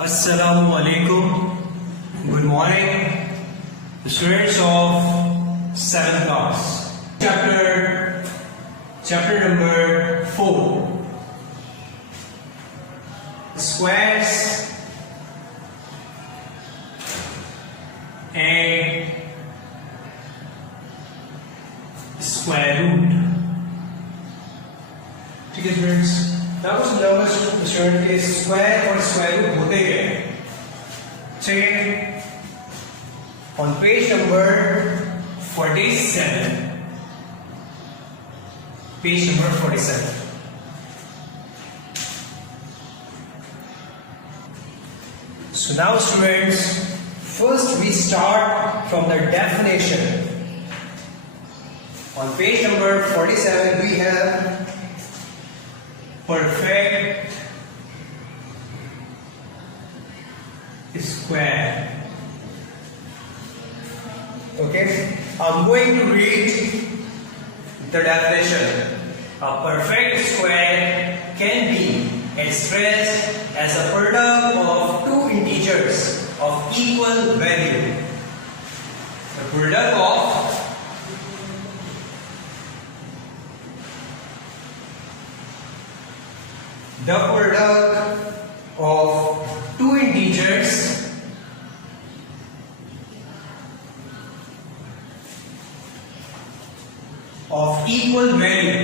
Assalamu alaikum. Good morning, students of 7th class. Chapter number 4. Squares and square root. ठीक है students, now कुछ numbers student के square और square root होते हैं. ठीक है, on page number 47. Page number 47. So now students, first we start from the definition. On page number 47 we have perfect square. Okay, I'm going to read the definition. A perfect square can be expressed as a product of two integers of equal value. The product of two integers of equal value.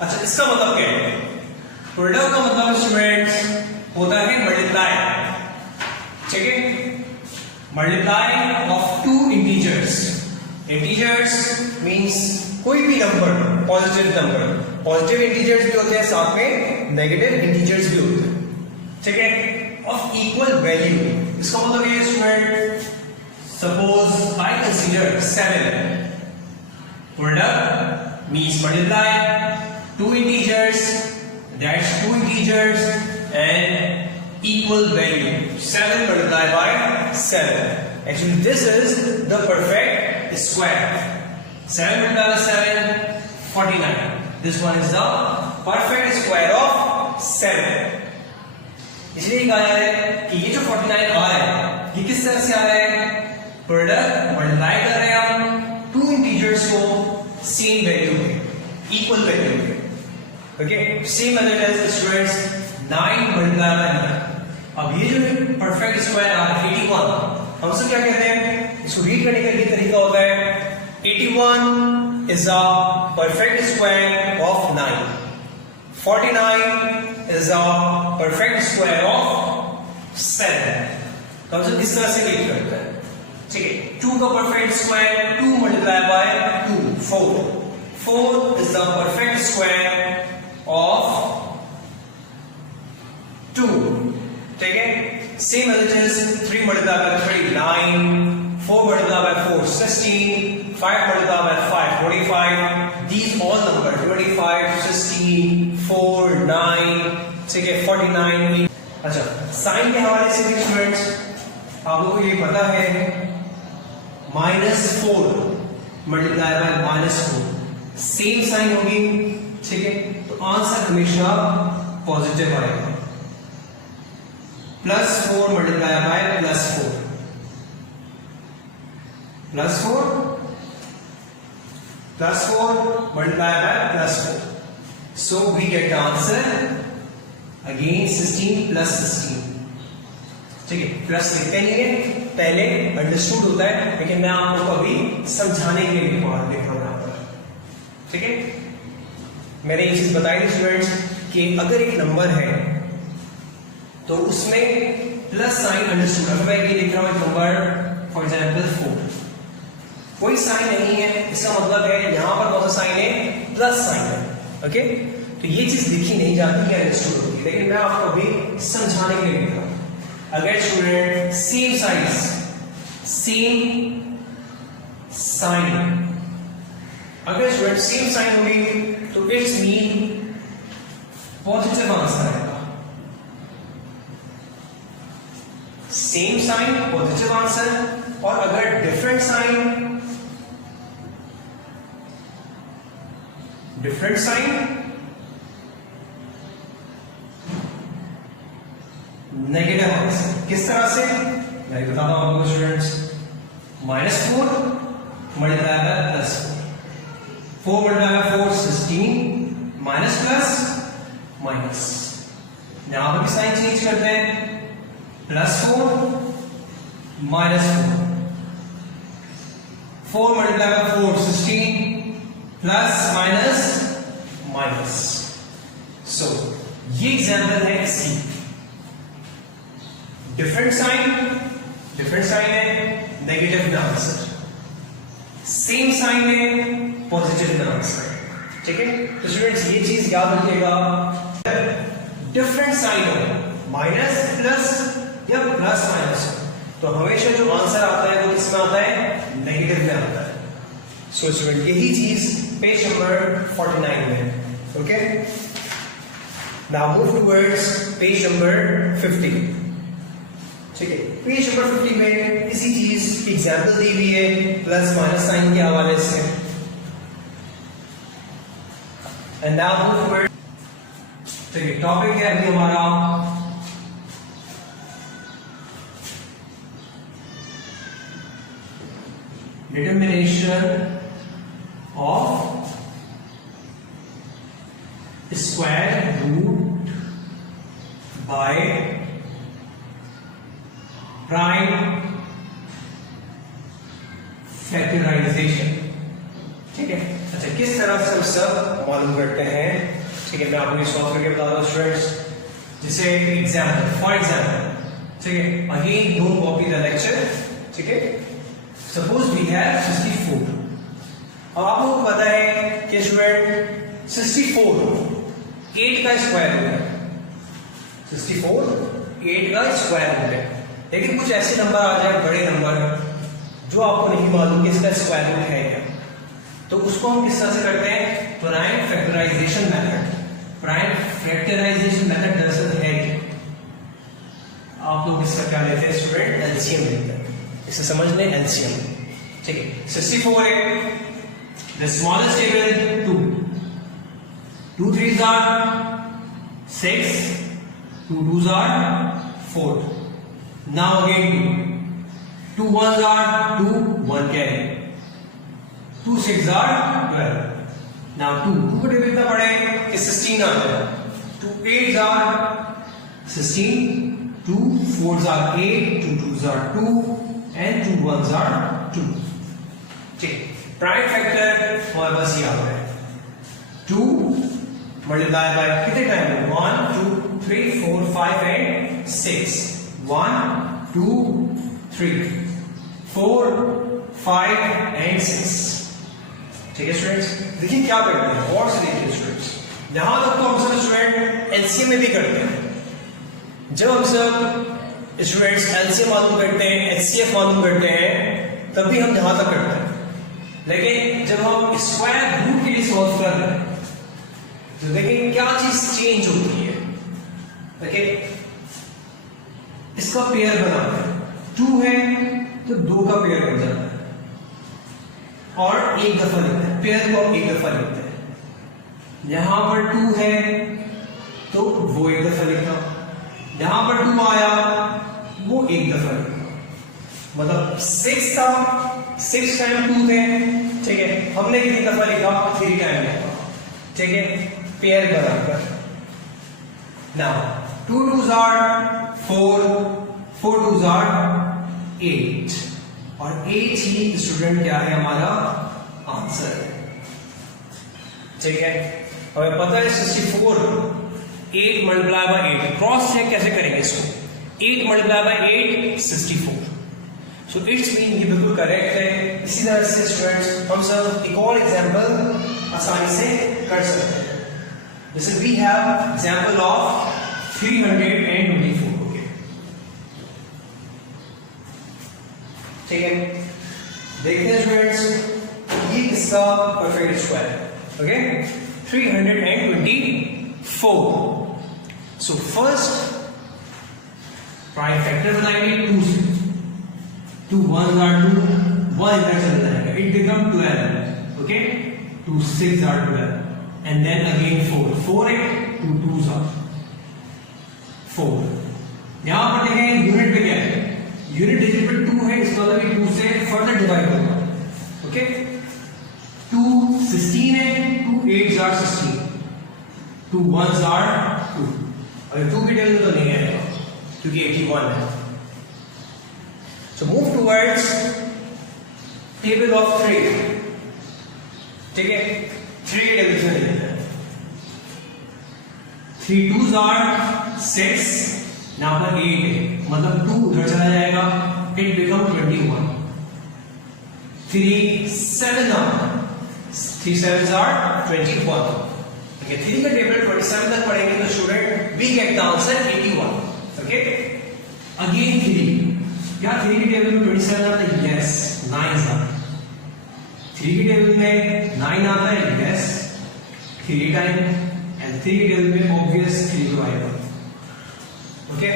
अच्छा, इसका मतलब क्या है? Product का मतलब students होता है multiply. ठीक है, multiply of two integers. Integers means कोई भी number, positive number. Positive integers भी होते हैं, साथ में नेगेटिव इंटीजर्स भी होते हैं. ठीक है, ऑफ इक्वल वैल्यू. इसका मतलब ये student, suppose I consider 7. Product means multiply two integers, that's two integers and equal value. 7 multiplied by 7. Actually this is the perfect square. 7 multiplied by 7, 49. This one is the perfect square of 7. इसलिए कहा जा रहा है कि ये जो 49 आ रहा है, ये किस तरह से आ रहा है? प्रोडक्ट मल्टीप्लाई कर रहे हैं हम टू इंटीजर्स को सेम वैल्यू में, इक्वल वैल्यू में. Okay, same method as students 9 multiply by 9. अब ये जो परफेक्ट स्क्वायर आ रहा है 81, हम सब क्या कहते हैं? इसको रीड करने का ये तरीका होता है 81 is a perfect square of 9. 49 is a perfect square of 7. तो हम सब इस तरह से रीड करते हैं. ठीक है, 2 का perfect square 2 multiply by 2, 4. 4 is the perfect square of 2. ठीक है, same as it is 3 multiplied by 3, 9. 4 multiplied by 4, 16. 5 multiplied by 5, 25. These all numbers 25, 16, 4, 9. ठीक है, 49. अच्छा, साइन के हवाले से भी स्टूडेंट्स आप लोगों को ये पता है -4 मल्टीप्लाई बाय -4 सेम साइन होगी. ठीक है, तो आंसर हमेशा पॉजिटिव आएगा. +4 multiply by +4, +4 multiply by +4. So we get the answer again 16 + 16. ठीक है, प्लस लिखते नहीं है, पहले अंडरस्टूड होता है, लेकिन मैं आपको अभी समझाने के लिए लिख रहा हूं यहां पर. ठीक है, मैंने ये चीज बताई थी स्टूडेंट्स कि अगर एक नंबर है तो उसमें प्लस साइन अंडरस्टूड. अगर मैं ये लिख रहा हूं एक नंबर फॉर एग्जांपल 4, कोई साइन नहीं है, इसका मतलब है यहां पर कौन सा साइन है? प्लस साइन है. ओके, तो ये चीज लिखी नहीं जाती है, अंडरस्टूड होती है, लेकिन मैं आपको अभी समझाने के लिए लिख रहा हूं. अगर स्टूडेंट सेम साइन अगर स्टूडेंट सेम साइन होगी तो इट्स मीन पॉजिटिव आंसर आएगा. सेम साइन पॉजिटिव आंसर, और अगर different sign different sign, negative answer. किस तरह से मैं बताता हूं आपको students. -4 multiply by +4, 4 multiply by 4 16, minus plus minus. यहां पर भी साइन चेंज करते हैं, +4 -4, 4 multiply by 4 16, plus minus minus. So ये एग्जाम्पल है सी। डिफरेंट साइन है, नेगेटिव में आंसर, सेम साइन है, पॉजिटिव में आंसर। ठीक है, तो स्टूडेंट्स ये चीज याद रखिएगा, डिफरेंट साइन हो, माइनस प्लस या प्लस माइनस, तो हमेशा जो आंसर आता है वो किसमें आता है, नेगेटिव में आता है। सो स्टूडेंट यही चीज पेज नंबर 49 में। Okay, now move towards page number 50। ठीक है, पेज नंबर 50 में इसी चीज की एग्जाम्पल दी हुई है प्लस माइनस साइन के हवाले से। एंड नाउ मूव टुवर्ड्स, ठीक है, टॉपिक है अभी हमारा determination of square root by prime factorization. ठीक है, अच्छा किस तरह से हम सब मालूम करते हैं। ठीक है, मैं आपको ये सॉल्व करके बता रहा हूं स्टूडेंट्स। जैसे एग्जाम्पल, फॉर एग्जाम्पल, ठीक है, again don't copy the lecture. ठीक है, सपोज वी हैव 64। अब आप लोगों को पता है कि स्टूडेंट 64 8 का स्क्वायर रूट है, 64 8 का स्क्वायर रूट है। लेकिन कुछ ऐसे नंबर आ जाए, बड़े नंबर जो आपको नहीं मालूम कि इसका स्क्वायर रूट है क्या, तो उसको हम किस तरह से करते हैं, prime factorization method. Prime factorization method दरअसल है क्या, आप लोग इसका क्या लेते हैं स्टूडेंट, एलसीएम लेते हैं। इसे समझ लें, एलसीएम। ठीक है, 64 है, the smallest table 2, 2 3s are 6, 2 2s are 4, now again 2 1s are 2, 1 carry, 2 6s are 12, now 2 को टेबल कितना पड़े कि 16 आ जाए, 2 8s are 16, 2 4s are 8, 2 2s are 2 and 2 1s are 2। ठीक, प्राइम फैक्टर हमारे पास ये आ गया, 2 मल्टीप्लाई बाय कितने टाइम, 1 2 3 4 5 एंड 6, 1 2 3 4 5 एंड 6। ठीक है स्टूडेंट्स, देखिए क्या करते हैं और से देखिए स्टूडेंट्स, यहां तक तो हम सब स्टूडेंट एलसीएम में भी करते हैं। जब हम सब स्टूडेंट्स एलसीएम मालूम करते हैं, एचसीएफ मालूम करते हैं, तब भी हम यहां तक करते हैं। लेकिन जब हम स्क्वायर रूट के लिए सॉल्व कर रहे हैं तो देखिए क्या चीज चेंज होती है। देखिए इसका पेयर बनाते हैं, 2 है तो 2 का पेयर बन जाता है और एक दफा लिखते हैं, पेयर को हम एक दफा लिखते हैं। यहां पर 2 है तो वो एक दफा लिखना, यहां पर 2 आया वो एक दफा लिखना, मतलब 6 था, 6 टाइम 2 थे। ठीक है, हमने कितनी दफा लिखा, 3 टाइम लिखा। ठीक है, पेयर बराबर। Now 2 2s are 4, 4 2s are 8 और 8 ही स्टूडेंट क्या है हमारा आंसर है। ठीक है, हमें पता है 64 8 मल्टीप्लाई बाय 8, क्रॉस चेक कैसे करेंगे इसको, 8 multiply by 8 64, so it's mean ये बिल्कुल करेक्ट है। इसी तरह से स्टूडेंट्स हम सब एक और एग्जांपल आसानी से कर सकते हैं। जैसे we have example of 324। Okay, ठीक है, देखते हैं स्टूडेंट्स ये किसका परफेक्ट स्क्वायर है। Okay, 324। So first prime factor बनाएंगे 2 से, 2 1s are 2, 1 इधर चला जाएगा, it become 12। Okay, 2 6s are 12, and then again 4. 4 है, 2 2s are 4. यहां पर देखें यूनिट पे क्या है, यूनिट डिजिट पे 2 है, इसका मतलब 2 से फर्दर डिवाइड होगा. ओके, 2 16 है, 2 8s are 16, 2 1s are 2. अगर 2 की टेबल तो नहीं आएगा क्योंकि 81 है. So move towards table of 3. ठीक है, 3 के टेबल में लिखते हैं. 3 2s are 6, यहाँ पर 8 है, मतलब 2 उधर चला जाएगा, it become 21. 3 7 are 3 7s are 21. Okay, 3 का टेबल 27 तक पढ़ेंगे तो student we get the answer 81. Okay, again 3. क्या 3 की टेबल में 27 आता है? Yes, 9s are. 3 की टेबल में 9 आता है? Yes, 3 टाइम, and 3 की टेबल में obvious 3 तो आएगा. ओके,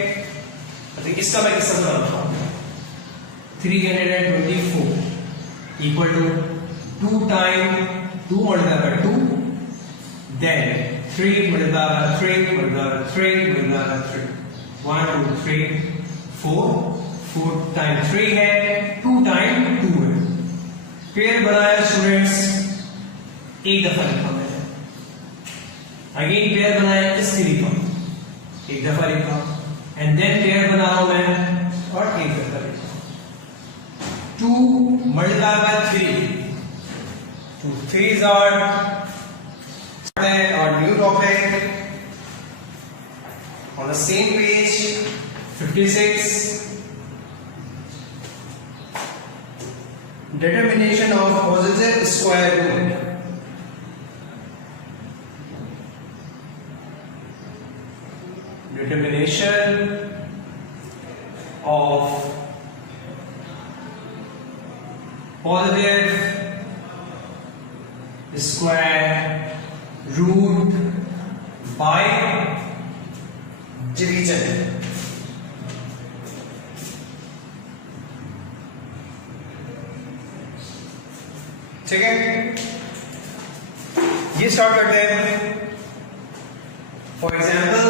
तो इसका मैं किससे बनाता हूँ? 324 equal to 2 time 2 multiplied by 2, then 3 multiplied by 3 multiplied by 3 multiplied by 3. 1 2 3 4, 4 time 3 है, 2 टाइम 2 है. पेयर बनाया स्टूडेंट्स, एक दफा लिखा मैंने. अगेन पेयर बनाया, इस लिखा, एक दफा लिखा, एंड देन पेयर बना रहा हूं मैं और एक दफा लिखा. 2 multiplied by 3, 2 3s are our new topic on the same page 56. Determination of positive square root. Determination of positive square root by division. ठीक है, ये स्टार्ट करते हैं. For example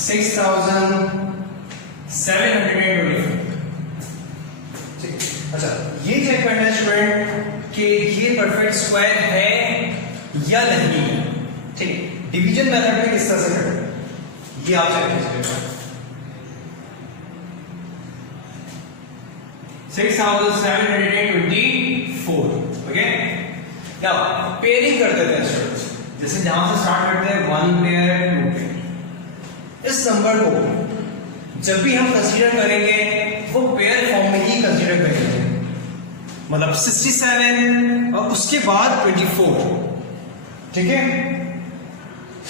6724. अच्छा, ये चेक करना है स्टूडेंट कि ये परफेक्ट स्क्वायर है या नहीं है. ठीक है, डिवीजन मेथड में किस तरह से करना है ये आप चेक कीजिएगा. 6724. ओके, नाउ पेयरिंग कर देते हैं स्टूडेंट्स. जैसे जहां से स्टार्ट करते हैं 1 पेयर 2 पेयर. इस नंबर को जब भी हम कंसीडर करेंगे वो पेयर फॉर्म में ही कंसीडर करेंगे. मतलब 67 और उसके बाद 24. ठीक है,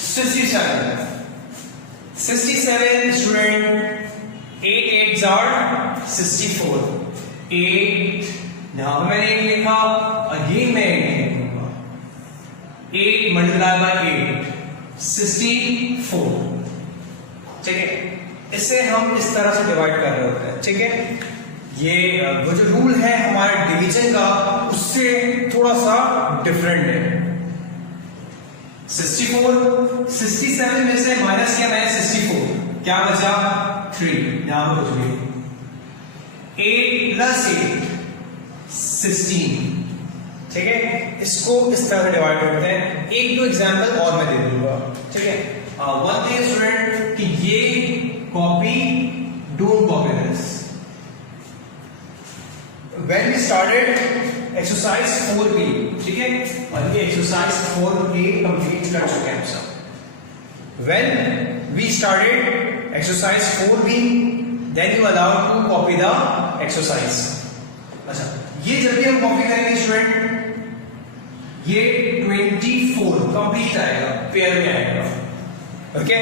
67 स्टूडेंट, 8 8s are 64. 8 यहां पर मैंने 8 लिखा, अगेन मैं 8 लिखूंगा. 8 मल्टीप्लाई बाय 8 64. ठीक है, इसे हम इस तरह से डिवाइड कर रहे होते हैं. ठीक है, ये वो जो रूल है हमारे डिवीजन का उससे थोड़ा सा डिफरेंट है. 64 67 में से माइनस किया मैंने 64, क्या बचा 3, यहां पर कुछ भी. 8 प्लस 8 16. ठीक है, इसको इस तरह से डिवाइड करते हैं. एक दो एग्जांपल और मैं दे दूंगा. ठीक है, वन थिंग स्टूडेंट कि ये copy, don't copy this. When we started exercise 4B, ठीक है, और ये exercise 4A complete कर चुके हैं सब. When we started exercise 4B, then you allowed to copy the exercise. अच्छा, ये जब भी हम कॉपी करेंगे स्टूडेंट, ये 24 कंप्लीट आएगा, पेयर में आएगा. ओके,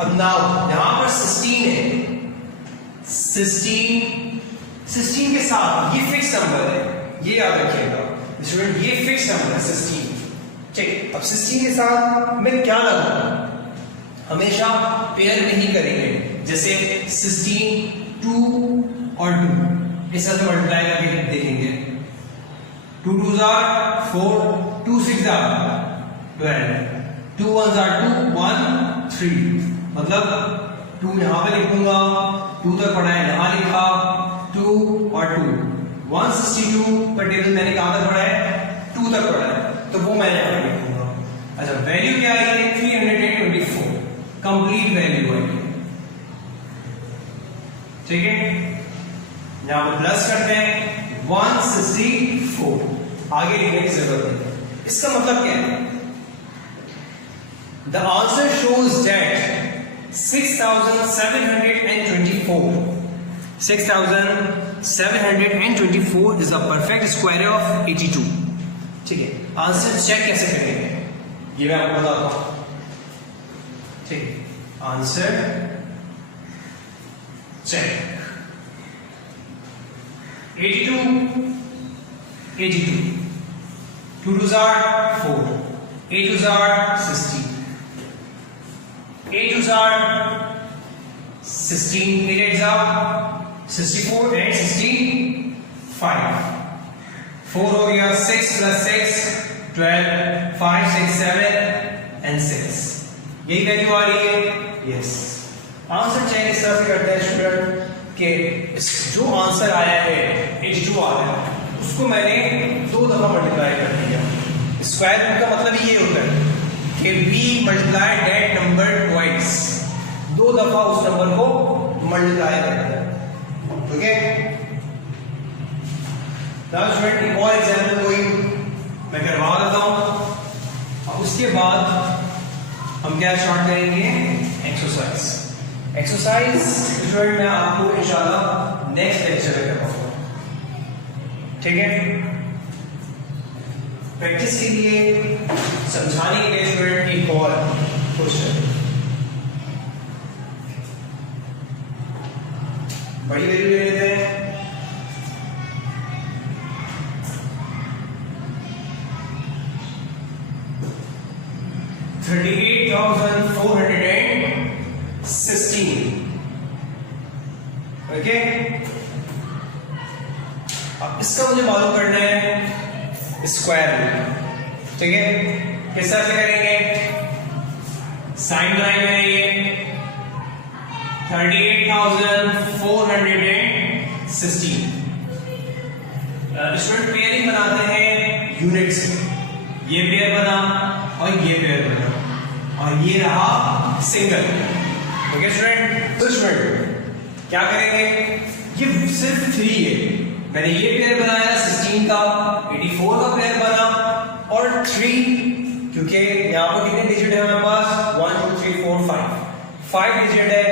अब नाउ यहां पर 16 है. 16 के साथ ये फिक्स नंबर है, ये याद रखिएगा स्टूडेंट, ये फिक्स नंबर है 16. ठीक, अब 16 के साथ मैं क्या लगाऊंगा, हमेशा पेयर में ही करेंगे. जैसे 16 2 और 2 इस तरह से मल्टीप्लाई करके देखेंगे। 2 2s are 4, 2 6s are 12, 2 1s are 2, 1 3, मतलब 2 यहाँ पे लिखूंगा, 2 तक पढ़ा है यहाँ लिखा, 2 और 2, 162 का टेबल मैंने कहाँ तक पढ़ा है, 2 तक पढ़ा है, तो वो मैं यहाँ पे लिखूंगा। अच्छा वैल्यू क्या है, 324 कंप्लीट वैल्यू है, ठीक है। यहाँ पे प्लस करते हैं 164, आगे लिखने की जरूरत नहीं। इसका मतलब क्या है, the answer shows that 6724 is a perfect square of 82, ठीक है। आंसर चेक कैसे करेंगे ये मैं आपको बताता हूं, ठीक। Answer check 82, 2 2s are 4, 8 2s are 16, 8 2s are 16, 8 8s are 64 and 16 5, 4 हो गया, 6 plus 6 12, 5 6 7 and 6, यही वैल्यू आ रही है, यस। आंसर चेक इस तरह से करते हैं स्टूडेंट कि जो आंसर आया है 82 आ रहा है, उसको मैंने 2 दफा मल्टीप्लाई कर दिया। स्क्वायर रूट का मतलब ये होता है कि we multiply that number twice, 2 दफा उस नंबर को मल्टीप्लाई करते हैं, ओके। नाउ स्टूडेंट एक और एग्जांपल कोई मैं करवा देता हूं, और उसके बाद हम क्या स्टार्ट करेंगे, एक्सरसाइज। एक्सरसाइज स्टूडेंट मैं आपको इंशाल्लाह नेक्स्ट लेक्चर में करवाऊंगा, ठीक है। प्रैक्टिस के लिए, समझाने के लिए स्टूडेंट एक और क्वेश्चन, बड़ी वैल्यू ले लेते हैं, $38,416, ओके। अब इसका मुझे मालूम करना है स्क्वायर रूट, ठीक है। किस तरह से करेंगे, साइन लाइन बनाइए, 38,416 स्टूडेंट पेयरिंग बनाते हैं यूनिट से, ये पेयर बना और ये पेयर बना और ये रहा सिंगल, ओके स्टूडेंट। तो स्टूडेंट क्या करेंगे, ये सिर्फ 3 है, मैंने ये पेयर बनाया 16 का, 84 का पेयर बना और 3, क्योंकि यहाँ पर कितने डिजिट है हमारे पास, 1 2 3 4 5 डिजिट है,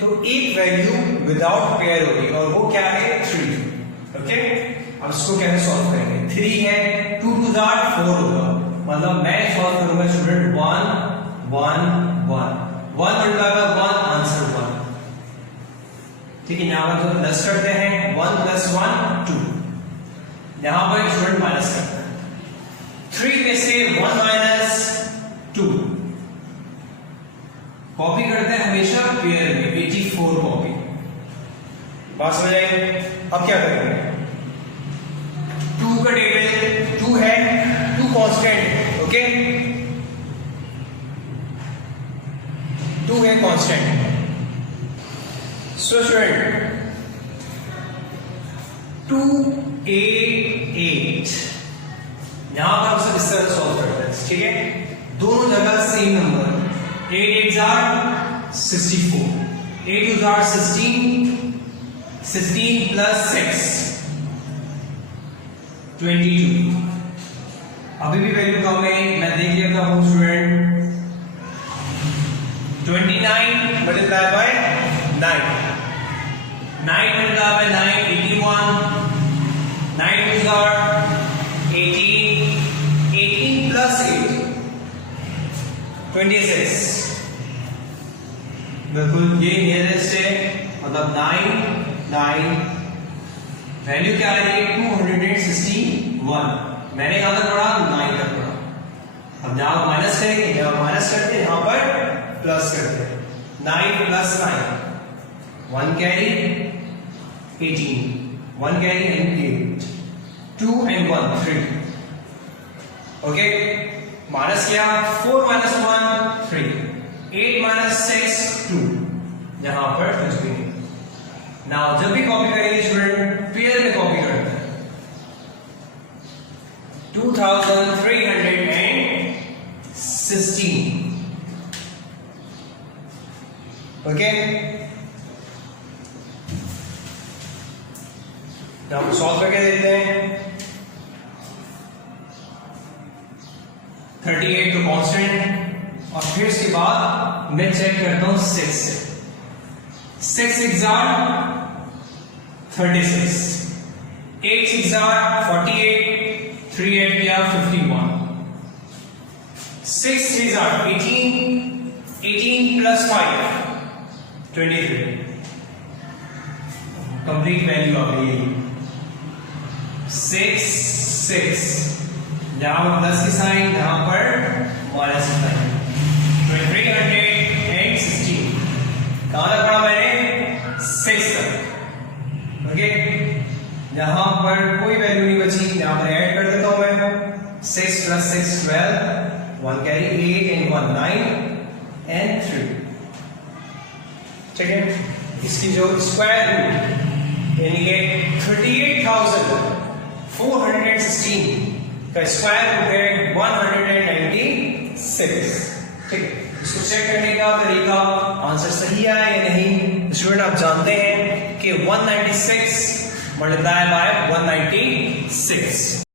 तो एक वैल्यू विदाउट पेयर होगी और वो क्या है, 3, ओके। अब इसको कैसे सॉल्व करेंगे, 3 है, 2 2s are 4 होगा, मतलब मैं सॉल्व करूंगा स्टूडेंट 1 1 1 1 मल्टीप्लाई बाय 1 आंसर 1, ठीक है। यहां पर तो प्लस करते हैं, 1 + 1 2, यहां पर स्टूडेंट माइनस करते हैं, 3 में से 1 - 2, कॉपी करते हैं हमेशा पेयर में, 84 कॉपी, बात समझ आई। अब क्या करेंगे, 2 का टेबल 2 है, 2 कांस्टेंट, ओके, 2 है कांस्टेंट। सो स्टूडेंट 2 8 8, यहां पर हम सब इस तरह सॉल्व करते हैं, ठीक है। दोनों जगह same number, 8 8s are 64, 8 2s are 16, 16 + 6 22, अभी भी वैल्यू कम है, मैं देख लेता हूं student, 29 multiply by 9, 9 multiply by 9 81, 9 2s are 18, 18 + 8 26, बिल्कुल ये नियरेस्ट है, मतलब 9 9, वैल्यू क्या आ रही है, 261, मैंने कहां तक पढ़ा, 9 तक पढ़ा। अब यहां माइनस करेंगे, यहां माइनस करते हैं, यहां पर प्लस करते हैं, 9 + 9 1 carry 18, 1 carry and 8, 2 and 1 3. Okay, minus क्या, 4 minus 1 3, 8 minus 6 2, यहां पर कुछ भी नहीं. नाउ जब भी कॉपी करेंगे स्टूडेंट पेयर में कॉपी करते हैं. 2316. ओके, हम सॉल्व करके देखते हैं. 38 तो कांस्टेंट, और फिर इसके बाद मैं चेक करता हूं 6 से. 6 6 are 36, 8 6 are 48, 3 8 क्या 51, 6 3 are 18, 18 plus 5 23. कंप्लीट वैल्यू आ गई 6 6, जहां पर प्लस की साइन, जहां पर माइनस की साइन. 2316 कहां तक पढ़ा मैंने, 6 तक. ओके, यहां पर कोई वैल्यू नहीं बची, यहां पर ऐड कर देता हूं मैं. 6 plus 6 12, 1 carry 8 and 1 9 and 3. ठीक है, इसकी जो स्क्वायर रूट यानी कि 38,416 का स्क्वायर रूट है 196. ठीक है, इसको चेक करने का तरीका, आंसर सही आया या नहीं. स्टूडेंट आप जानते हैं कि 196 मल्टीप्लाई बाय 196